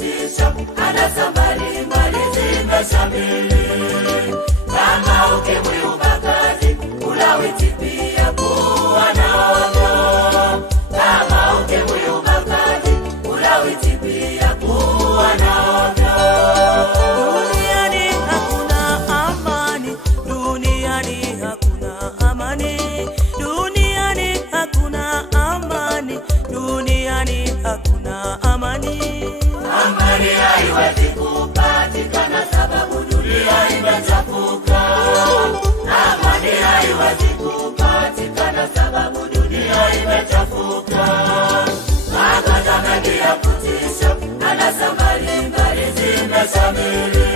kutisha, anasa mbalimbali zimeshamiri. Kama ukimwi, ubakaji, ulawiti pia kuwa na ovyo. Kama ukimwi, ubakaji, ulawiti pia kuwa na ovyo. Duniani hakuna amani, duniani hakuna amani, duniani hakuna amani, duniani hakuna amani. Amani haiwezi kupatikana sababu dunia imechafuka. Amani haiwezi kupatikana sababu dunia imechafuka. Magonjwa mengi ya kutisha, anasa mbalimbali zimeshamiri.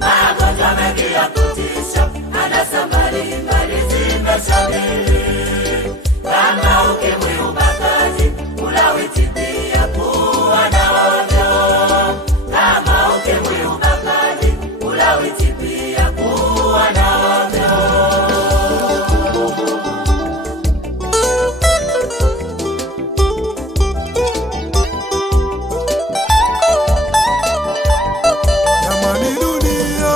Magonjwa mengi ya kutisha, anasa mbalimbali zimeshamiri. Kama ukimwi, ubakaji, ulawiti pia kuwa na ovyo. Kama ukimwi, ubakaji, ulawiti pia kuwa na ovyo. Jamani dunia,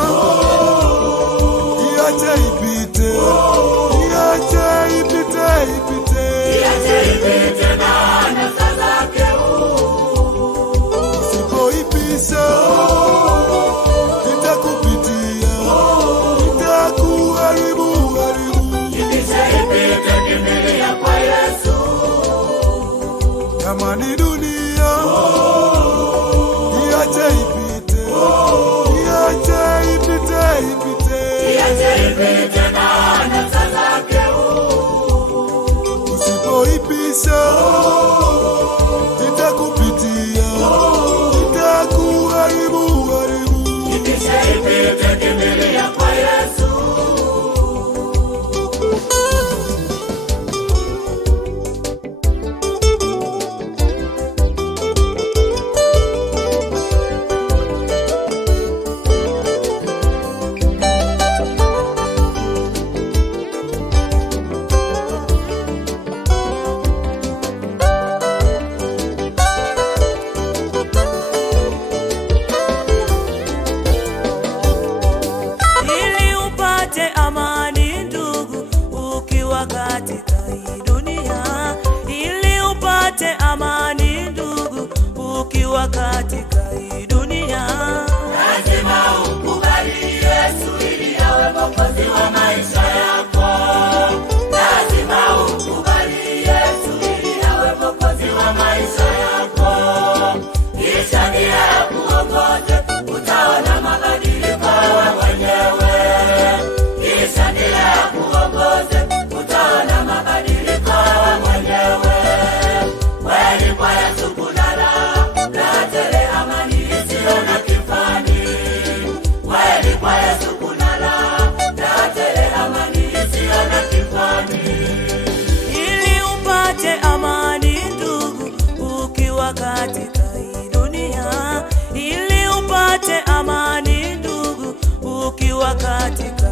iache ipite, iache ipite, ipite. Iache ipite na anasa zake. Usipoipisha itakupitia, itakuharibu, haribu. Ipishe ipite, kimbilia kwa Yesu. Jamani dunia, iache ipite, iache ipite, ipite. Iache ipite na anasa zake. Usipoipisha itakupitia, itakuharibu, haribu. Ipishe ipite, kimbilia kwa Yesu. Ili upate amani ndugu, ukiwa katika hii dunia. Ili upate amani ndugu, ukiwa katika hii dunia. Lazima ukubali Yesu ili awe mwokozi wa maisha yako. Lazima ukubali Yesu ili awe mwokozi wa maisha yako. Kisha ndiye akuongoze, utaona mabadiliko wewe mwenyewe. Kisha ndiye akuongoze, utaona mabadiliko wewe mwenyewe. Kweli kwa Yesu kuna raha, raha tele, amani isiyo na kifani. Kweli kwa Yesu kuna raha, raha tele, amani isiyo na kifani. Ili upate amani ndugu, ukiwa katika hii dunia. Ili upate amani ndugu, ukiwa katika